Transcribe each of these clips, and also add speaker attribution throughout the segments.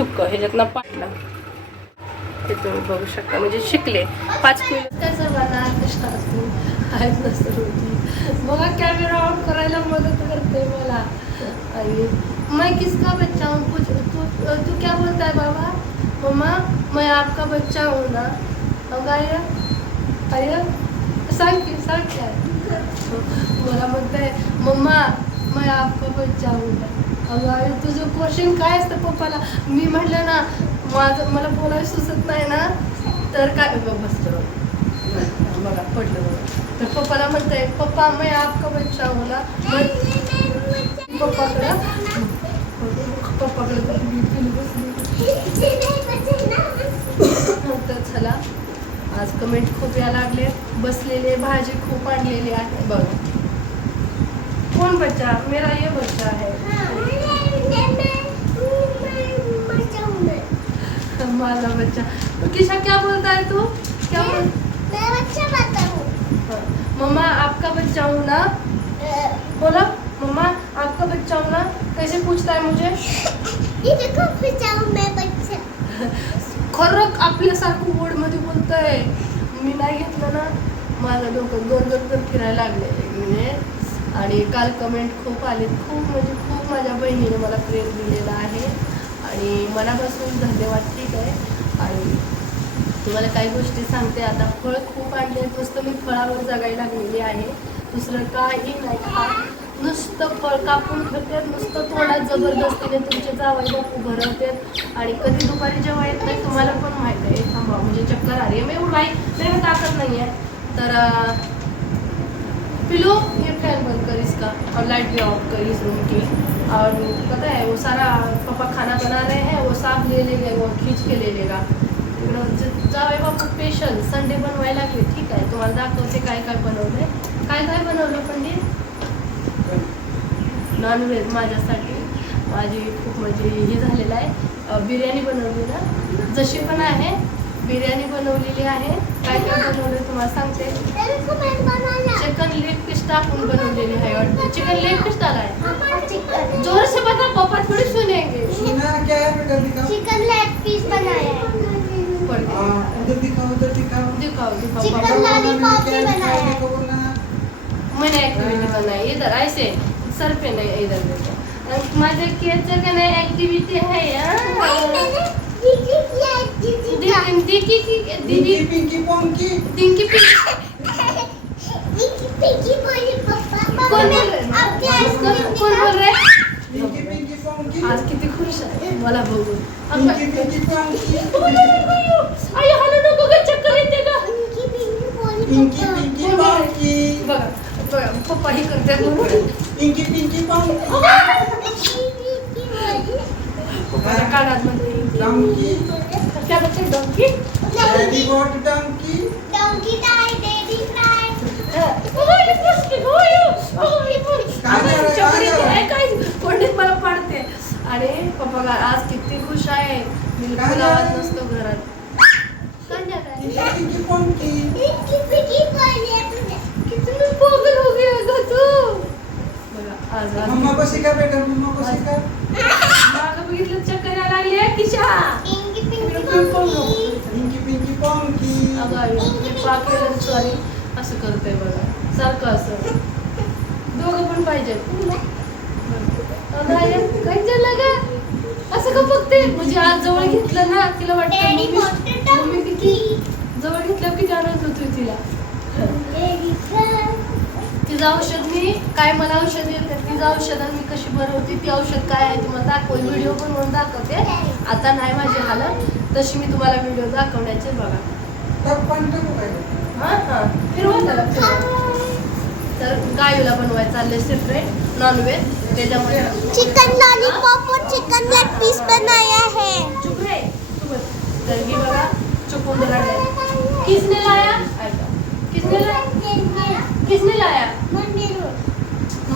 Speaker 1: सुक्क ह्याच्यातनं पाटलं ते तुम्ही बघू शकता. म्हणजे शिकले. पाच
Speaker 2: बघा कॅमेरा ऑन करायला मदत करते मला. आणि मैं किसका बच्चा हूँ? कुछ तू तू क्या बोलता है बाबा? मम्मा मैं आपका बच्चा हूँ ना। मग आय आय सांग की सांग काय मला म्हणते मम्मा मैं आपका बच्चा हूँ ना। अगं तुझं क्वेश्चन काय असतं पप्पाला? मी म्हटलं ना माझं मला बोलायला सुचत नाही ना. तर काय बघ बघा पडलं बघा. तर पप्पाला म्हणते पप्पा मैं आपका बच्चा होला ना पप्पाकडं पप्पाकडे तर तर चला आज कमेंट खूप या लागले. बसलेले भाजी खूप आणलेली आहे. बघा. कोण बच्चा? मेरा ये बच्चा है. माझा बच्चा। तो किशा क्या बोलता है तू? क्या बोल हाँ, मम्मा आपका बच्चा हूँ ना? बोला मम्मा आपका बच्चा हूँ ना? कैसे पूछता है मुझे? ये देखो बच्चा हूँ मैं बच्चा। खरं आपल्यासारखं word मध्ये बोलतंय. मी नाही घेतलं ना. माझं डोकं दोन दोन दोन फिरायला लागले म्हणजे आणि काल कमेंट खूप आले खूप म्हणजे खूप माझ्या बहिणीने मला प्रेम दिलेलं आहे. आणि मनापासून धन्यवाद ठीक आहे आणि तुम्हाला काही गोष्टी सांगते. आता फळ खूप आणले नुसतं मी फळावर जगायला लागलेली आहे. दुसरं काही नाही. खात नुसतं फळ कापून घेतात नुसतं थोडा जबरदस्तीने तुमच्या जावायला बापू भरवतात. आणि कधी दुपारी जेव्हा येत नाही तुम्हाला पण माहीत आहे. थांबा म्हणजे चक्कर आली आहे. मी एवढं माहीत मेरे ताकद नाही आहे. तर पिलो ये फॅन बंद करीस का? और लाइट भी ऑफ करीस रूम की और पता है वो सारा पापा खाना बना रहे हैं वो साफ ले लेगा वो खींच के ले लेगा। इकडं बापू स्पेशल संडे बनवायला लागले ठीक आहे तुम्हाला दाखवते काय काय बनवलंय काय काय बनवलं पंडित? नॉनव्हेज माझ्यासाठी. माझी खूप म्हणजे हे झालेलं आहे. बिर्याणी बनवली ना जशी पण आहे बिर्याणी बनवलेली आहे. काय काय बनवलं तुम्हाला सांगते. चिकन लेग पीस टाकून बनवलेली आहे वाटतं. चिकन लेग पीस डाला है जोर से बता पापा थोड़ी सुनेंगे
Speaker 3: है दिखाओ?
Speaker 4: चिकन लेग पीस बनाया है.
Speaker 1: पढ़ के।
Speaker 3: हाँ, उधर दिखाओ उधर दिखाओ.
Speaker 1: दिखाओ दिखाओ.
Speaker 4: चिकन
Speaker 1: पापा
Speaker 4: लॉलीपॉप भी बनाया है।
Speaker 3: देखो बोलना
Speaker 1: मैंने एक्टिविटी बनाई. इधर ऐसे. सर पे नहीं इधर देखो. माझ्या केचं का नाही ऍक्टिव्हिटी आहे हा?
Speaker 4: दीदी की है, दीदी की है।
Speaker 1: दी- दिकी की दीदी
Speaker 3: पिंकी पिंकी पोंकी
Speaker 1: दिंकी पी
Speaker 4: पिंकी पिंकी बोली पापा
Speaker 1: कोण बोल रहे
Speaker 4: आपके आइसक्रीम
Speaker 1: कोण बोल रहे
Speaker 3: पिंकी पिंकी पोंकी
Speaker 1: आज किती खुश आहे मला बघून
Speaker 3: पिंकी पिंकी पोंकी
Speaker 1: आई हाणू नको ग चक्कर येते ग
Speaker 4: पिंकी पिंकी बोली
Speaker 3: पिंकी
Speaker 4: पापा
Speaker 3: पिंकी पोंकी
Speaker 1: बघा बघा पप्पा ही करते म्हणून
Speaker 3: pinky pinky ponky
Speaker 4: pinky pinky बोली
Speaker 1: पप्पाच्या कानात मध्ये
Speaker 3: डंकी
Speaker 1: क्या बच्चे donkey
Speaker 3: daddy got donkey
Speaker 4: donkey die daddy fry
Speaker 1: Pandit मला पाडते. आणि पप्पा गा- आज किती खुश आहे. मी
Speaker 3: काय
Speaker 1: गावात
Speaker 3: झालं?
Speaker 1: नसतो घरात. काय?
Speaker 3: Pinky pinky ponky
Speaker 4: pinky pinky बोली तुझे
Speaker 1: किती पागल हो गया ग तू. बघा आज आज
Speaker 3: मम्मा को सिखा बेटा? मम्मा को सिखा
Speaker 1: मागं बघितलं चक्कर लागली आहे किशा. सॉरी असं करते बघा. सारखं असं. दोघं पण पाहिजे. काय झालं ग? असं का बघते म्हणजे आज जवळ घेतलं ना तिला वाटतं किती जवळ घेतलं किती आनंद होतोय तिला. तिचं औषध मी काय मला औषध येतं? तिचं औषध मी कशी बनवते ती औषध काय आहे तुम्हाला दाखव व्हिडिओ बनवून दाखवते. आता नाही माझी हालत तशी मी तुम्हाला व्हिडिओ दाखवण्याचे बघा. हा हा. फिरवा त्याला फिरवा. तर गायूला बनवायचं चाललंय सेपरेट नॉनव्हेज त्याच्यामध्ये.
Speaker 4: चिकन लॉलीपॉप और चिकन लेग पीस बनाया है.
Speaker 1: चुप रे तू बस. तर बघा चुकून किसने लाया? किसने लाया? किसने लाया?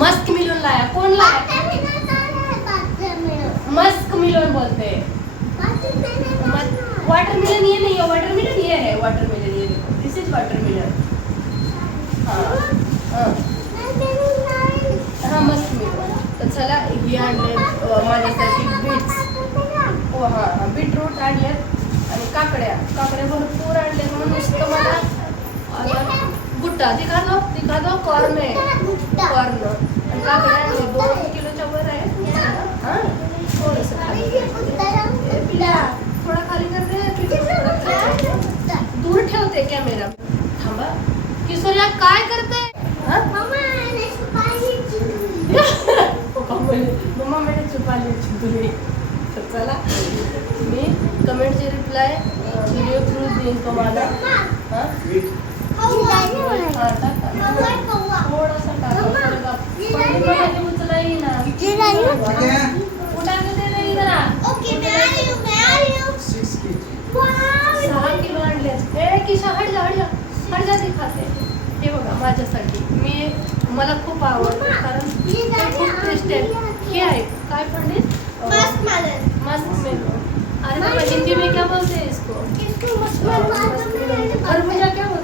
Speaker 1: मस्क मिलून लाया. कोण लाया? मस्क मिलून बोलते. वाटर मिलन ये नहीं है वाटर मिलन ये है वाटर मिलन ये दिस इज वाटर मिलन हाँ. हाँ. हा मस्त मिळून तर चला ही आणले माझ्यासाठी बीट्स हो हां
Speaker 2: बीटरूट आणलेत आणि काकड्या. काकड्या भरपूर आणल्यात म्हणून नुसतं मला बुट्टा दिखा दो दिखा दो कॉर्न आहे. कॉर्न दोन किलोच्या वर आहे. हा थोडा खाली कर दे पिल्या, थोडा खाली कर. दे. दूर ठेवते कॅमेरा थांबा. किशोर्या काय करते हा? मम्मा मैंने छुपा ली चिंतुली तर चला मी कमेंटचे रिप्लाय व्हिडिओ थ्रू देईन तुम्हाला. हा? दे किलो आणले हट जा ते खाते हे बघा माझ्यासाठी मी मला खूप आवडतं कारण खूप टेस्टी आहे हे आहे काय पण मस्त मेलो अरे बाबा हिंदी में क्या बोलते हैं इसको खरबूजा क्या बोलते हैं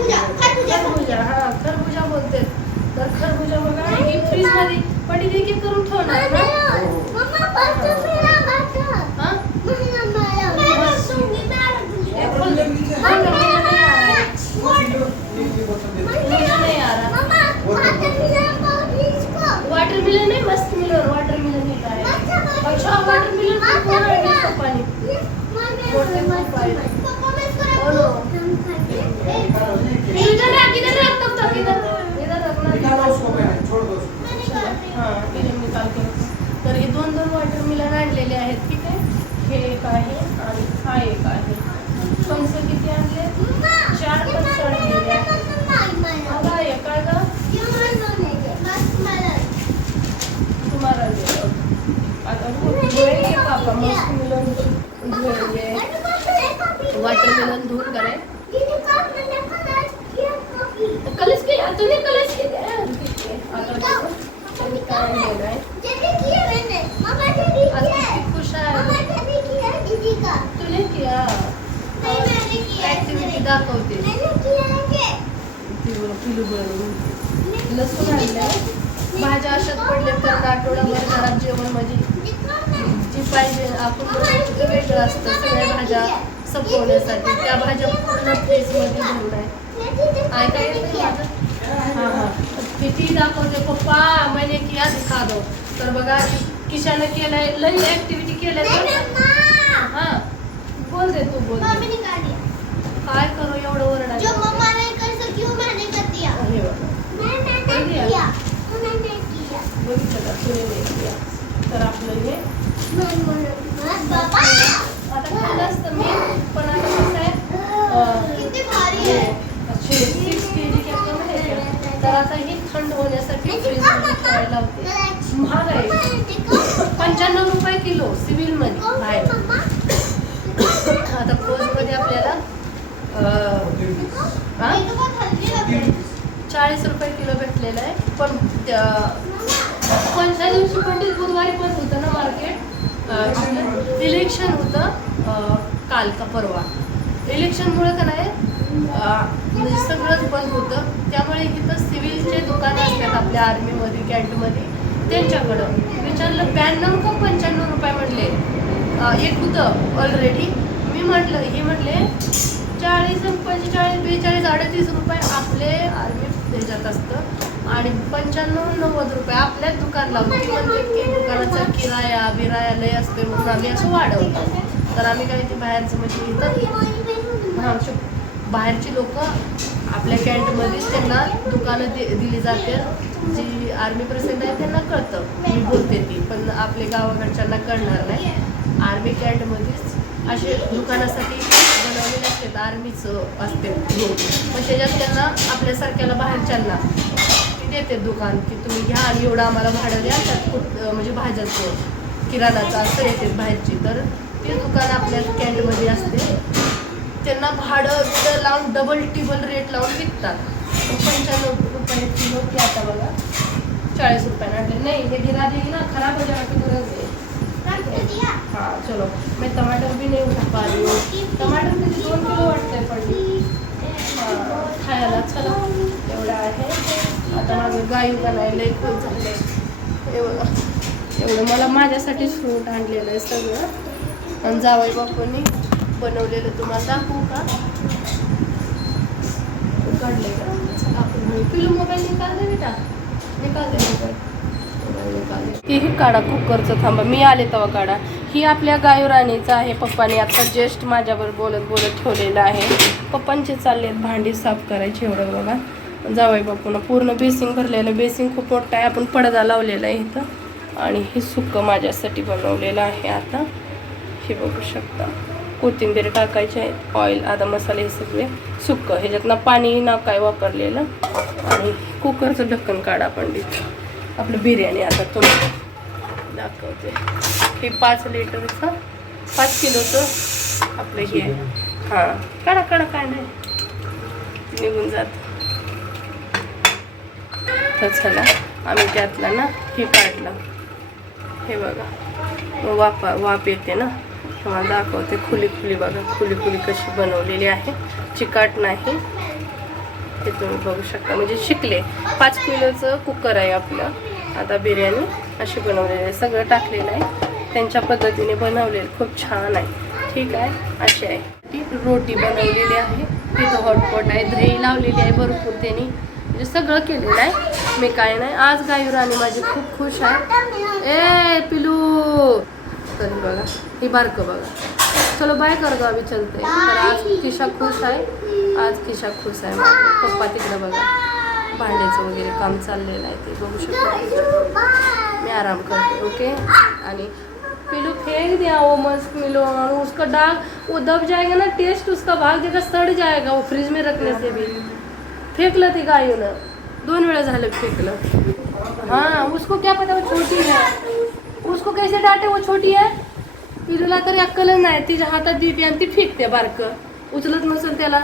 Speaker 2: खरबूजा हा खरबूजा बोलते. तर खरबूजा बघा ही फ्रीजमध्ये पडी देखील करून ठेवणार ना? हा? एक फुल पिलू पिलू बनवून लसूण आणलंय भाज्या अशाच पडल्या तर आठवड्याभर घरात जेवण म्हणजे जी पाहिजे आपण वेगळं असतं. सगळ्या भाज्या संपवण्यासाठी. त्या भाज्या पूर्ण फ्रीजमध्ये भरून आहे. ऐका येत नाही माझं. हाँ हाँ. किती दाखवते. पप्पा मैंने किया दिखा दो तर बघा किशाने केलंय लई ऍक्टिव्हिटी केलंय तर. हाँ. बोल दे तू बोल. काय करू एवढं ओरडायचं चाळीस रुपये किलो भेटलेलं आहे. पण पंधरा त्या दिवशी पंडित बुधवारी पण होतं ना मार्केट? इलेक्शन होतं काल का परवा. इलेक्शनमुळे का नाही म्हणजे सगळंच बंद होतं. त्यामुळे इथं सिव्हिलचे दुकानं असतात आपल्या आर्मीमध्ये कॅन्टमध्ये. त्यांच्याकडं. विचारलं ब्याण्णव का पंच्याण्णव रुपये म्हटले एक होतं ऑलरेडी मी म्हटलं हे म्हटले चाळीस पंचेचाळीस बेचाळीस अडतीस रुपये आपले आर्मी ह्याच्यात असतं. आणि पंच्याण्णव नव्वद रुपये आपल्याच दुकान लावतो म्हणजे की दुकानाचा किराया बिराया लय असते म्हणून आम्ही असं वाढवतो. तर आम्ही काय ते बाहेरचं म्हणजे घेतात हां बाहेरची लोक आपल्या कॅन्टमध्येच त्यांना दुकानं दि दिली जाते. जी आर्मी प्रेसिडेंट आहे त्यांना कळतं. मी बोलते ती पण आपल्या गावाकडच्यांना कळणार नाही. आर्मी कॅन्टमध्येच असे दुकानासाठी बनवलेले असतात आर्मीचं असते मग त्याच्यात त्यांना आपल्यासारख्याला बाहेरच्यांना ती देते दुकान की तुम्ही घ्या आणि एवढं आम्हाला भाडं द्या त्यात कुठ म्हणजे भाज्याचं किराणाचं असं येते बाहेरची. तर ते दुकान आपल्या कॅन्टमध्ये असते. त्यांना भाडं लावून डबल टिबल रेट लावून विकतात. पंच्याण्णव रुपये किलो ते आता बघा. चाळीस रुपयाने नाही हे गिरा देईल ना खराब हो की गरज आहे. हाँ चलो. मैं टमाटर भी नहीं उठा पा रही हूँ टमाटर मुझे दोन किलो वाटते पण हाँ, खायला. चला. एवढं आहे. आता माझं गाई नाही लई खूप झालं हे एवढं मला माझ्यासाठीच फ्रूट आणलेलं आहे सगळं. आणि जावई बापूंनी बनवलेलं. तुम्हाला दाखवू का? काढले का? चला आपण फिल्म मोबाईल निकाल दे बेटा. निकाल दे मोबाईल. मोबाईल तेही काढा कुकरचं थांबा. मी आले तेव्हा काढा. ही आपल्या गायुराणीचं आहे. पप्पाने आता जस्ट माझ्यावर बोलत बोलत ठेवलेलं आहे. पप्पांचे चालले आहेत. भांडी साफ करायची एवढं बघा. जावई बापून पूर्ण बेसिंग भरलेलं. बेसिंग खूप मोठं आहे. आपण पडदा लावलेला आहे इथं. आणि हे सुकं माझ्यासाठी बनवलेलं आहे आता. हे बघू शकता. कोथिंबीर टाकायचे आहेत ऑइल आदा मसाले हे सगळे सुकं. ह्याच्यात ना पाणी ना काय वापरलेलं. आणि कुकरचं ढक्कन काढा पंडित. आपलं बिर्याणी आता तुम्ही दाखवते. हे पाच लिटरचं पाच किलोचं आपलं हे हां. काढा काढा काय नाही. निघून जात. तर चला आम्ही त्यातला ना हे काढलं. हे बघा. मग वापा वाफ येते ना. तुम्हाला दाखवते खुली खुली बघा. खुली खुली कशी बनवलेली आहे. चिकाट नाही. ते तुम्ही बघू शकता. म्हणजे शिकले. पाच किलोचं कुकर आहे आपलं. आता बिर्याणी अशी बनवलेली आहे. सगळं टाकलेलं आहे. त्यांच्या पद्धतीने बनवलेलं खूप छान आहे. ठीक आहे? अशी आहे. ती रोटी बनवलेली आहे. तिथं हॉटपॉट आहे. दही लावलेली आहे भरपूर त्यांनी. म्हणजे सगळं केलेलं आहे. मी काय नाही. आज गायुराणी माझी खूप खुश आहे. ए पिलू! तर बघा. ही बारकं बघा. चलो बाय कर आम्ही चलते. तर आज किशा खुश आहे. आज किशा खुश आहे. पप्पा तिकडं बघा. भांड्याचं वगैरे काम चाललेलं आहे ते बघू शकतो. मी आराम करते ओके? आणि पिलू फेंक दिया वो मस्क मिलो और उसका डाग वो दब जाएगा ना टेस्ट उसका भाग जाएगा सड़ जाएगा वो फ्रीज में रखने से भी। फेकलं ते गायूनं. दोन वेळा झालं फेकलं. हां उसको क्या पता वो छोटी है. उसको कैसे डाटे वो छोटी है? पिलूला तरी अक्कलच नाही तिच्या हातात देते आणि ती फेकते बारकं. उचलत नसेल त्याला.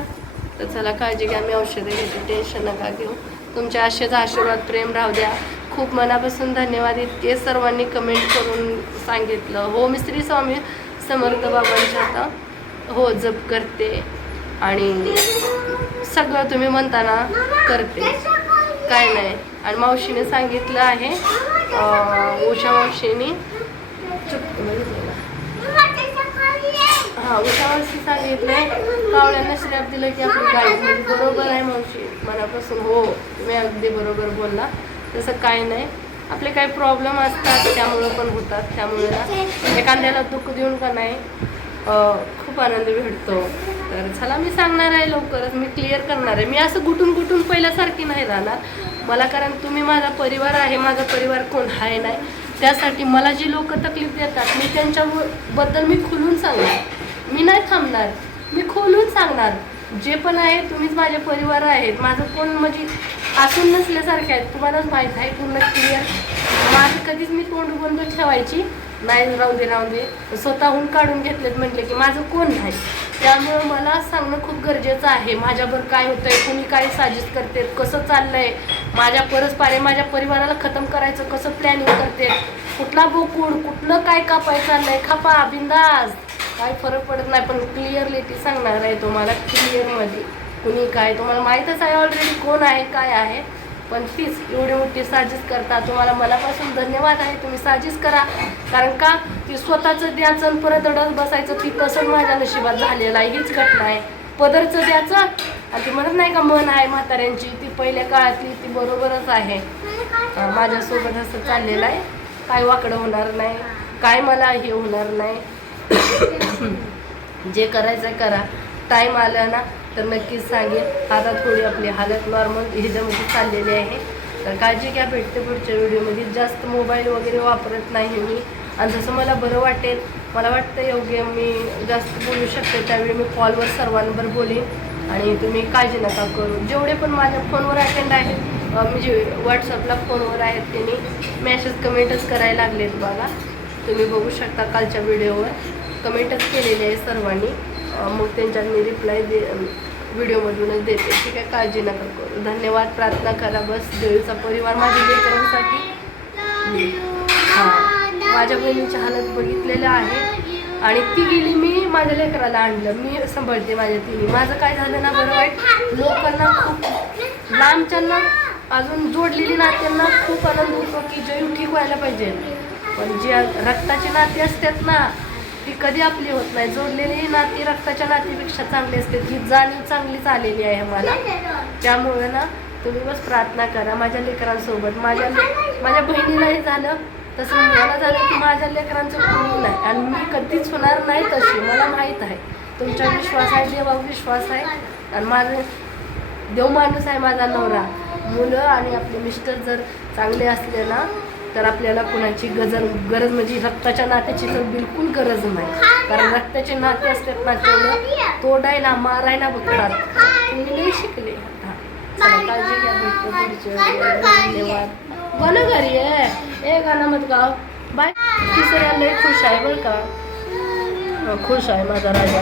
Speaker 2: तर चला काळजी घ्या मी औषधं घेते टेन्शन नका घेऊ. तुमच्या असेच आशीर्वाद प्रेम राहू द्या. खूप मनापासून धन्यवाद इतके सर्वांनी कमेंट करून सांगितलं. हो मी श्री स्वामी समर्थ बाबांच्या आता हो जप करते आणि सगळं तुम्ही म्हणताना करते. काय नाही. आणि मावशीने सांगितलं आहे उषा मावशीने चुप बघितलं ना. हा उषा सांगितलं कावळ्यांना श्राप दिलं की आपली गाय म्हणजे बरोबर आहे मावशी मनापासून हो तुम्ही अगदी बरोबर बोलला. तसं काय नाही. आपले काही प्रॉब्लेम असतात त्यामुळं पण होतात. त्यामुळे ना एखाद्याला दुःख देऊन का नाही खूप आनंद भेटतो. तर चला मी सांगणार आहे लवकरच मी क्लिअर करणार आहे. मी असं गुटून गुटून पहिल्यासारखी नाही राहणार. मला कारण तुम्ही माझा परिवार आहे माझा परिवार कोण आहे नाही त्यासाठी मला जी लोक तकलीफ देतात मी त्यांच्याबद्दल मी खुलून सांगणार. मी नाही थांबणार. मी खोलून सांगणार. जे पण आहे तुम्हीच माझे परिवार आहेत. माझं कोण म्हणजे असून नसल्यासारखे आहेत तुम्हालाच माहीत आहे पूर्ण क्लिअर माझं कधीच मी तोंड बंद ठेवायची नाही. राहू दे राहू दे. स्वतःहून काढून घेतलेत म्हटले की माझं कोण नाही. त्यामुळं मला सांगणं खूप गरजेचं आहे. माझ्यावर काय होतं आहे कुणी काय साजिश करते कसं चाललंय माझ्या परस्पारे माझ्या परिवाराला खतम करायचं कसं प्लॅनिंग करते कुठला बोकूड कुठलं काय कापाय चाललंय खापा बिंदास. काय फरक पडत नाही पण क्लिअरली ती सांगणार आहे तुम्हाला क्लिअरमध्ये कुणी काय तुम्हाला माहीतच आहे ऑलरेडी कोण आहे काय आहे. पण तीच एवढी मोठी साजिश करता तुम्हाला मनापासून धन्यवाद आहे. तुम्ही साजिश करा. कारण का? ती स्वतःचं द्यायचं आणि परत रडत बसायचं ती तसं माझ्या नशिबात झालेलं आहे. हीच घटना आहे. पदरचं द्यायचं आणि ती म्हणत नाही का मन आहे म्हाताऱ्यांची. ती पहिल्या काळातली ती बरोबरच आहे. माझ्यासोबत असं चाललेलं आहे. काय वाकडं होणार नाही. काय मला हे होणार नाही. जे करायचं करा. टाईम आला ना तर नक्कीच सांगेन. आता थोडी आपली हालत नॉर्मल ह्याच्यामध्ये चाललेली आहे. तर काळजी घ्या भेटते पुढच्या व्हिडिओमध्ये जास्त मोबाईल वगैरे वापरत नाही मी. आणि जसं मला बरं वाटेल मला वाटतं योग्य मी जास्त बोलू शकते. त्यावेळी मी कॉलवर सर्वांवर बोलेन. आणि तुम्ही काळजी नका करू. जेवढे पण माझ्या फोनवर अटेंड आहेत म्हणजे व्हॉट्सअपला फोनवर आहेत त्यांनी मॅसेज कमेंटच करायला लागलेत बघा. तुम्ही बघू शकता कालच्या व्हिडिओवर कमेंटच केलेले आहे सर्वांनी. मग त्यांच्यात मी रिप्लाय दे व्हिडिओमधूनच देते. ठीक आहे काळजी नका करू. धन्यवाद. प्रार्थना करा बस. देवीचा परिवार माझ्या लेकरांसाठी. हां. माझ्या बहिणीच्या हालत बघितलेलं आहे. आणि ती गेली मी माझ्या लेकराला आणलं. मी सांभाळते माझ्या तिने माझं काय झालं ना बरं वाईट? लोकांना खूप लांबच्यांना अजून जोडलेली नात्यांना खूप आनंद होतो की जयू ठीक व्हायला पाहिजे. पण जे रक्ताची नाती असतात ना ती कधी आपली होत नाही. जोडलेली नाती रक्ताच्या नातीपेक्षा चांगली असते. ही जाणीव चांगलीच आलेली आहे मला. त्यामुळे ना तुम्ही बस प्रार्थना करा माझ्या लेकरांसोबत. माझ्या माझ्या बहिणीलाही झालं तसं मला झालं की माझ्या लेकरांचं कोणी नाही. आणि मी कधीच होणार नाही तशी. मला माहीत आहे. तुमच्या विश्वास आहे देवावर विश्वास आहे. आणि माझं देव माणूस आहे माझा नवरा. मुलं आणि आपले मिस्टर जर चांगले असले ना तर आपल्याला कुणाची गजर गरज म्हणजे रक्ताच्या नात्याची तर बिलकुल गरज नाही. कारण रक्ताचे नाते असतात ना तेवढं तोडायला मारायला बघतात. तुम्ही लई शिकले. काळजी घ्या भेटतो धन्यवाद. गाणं घरी आहे ए गाणं मत गाव. बाय. तिसऱ्या लय खुश आहे बरं का? खुश आहे माझा राजा.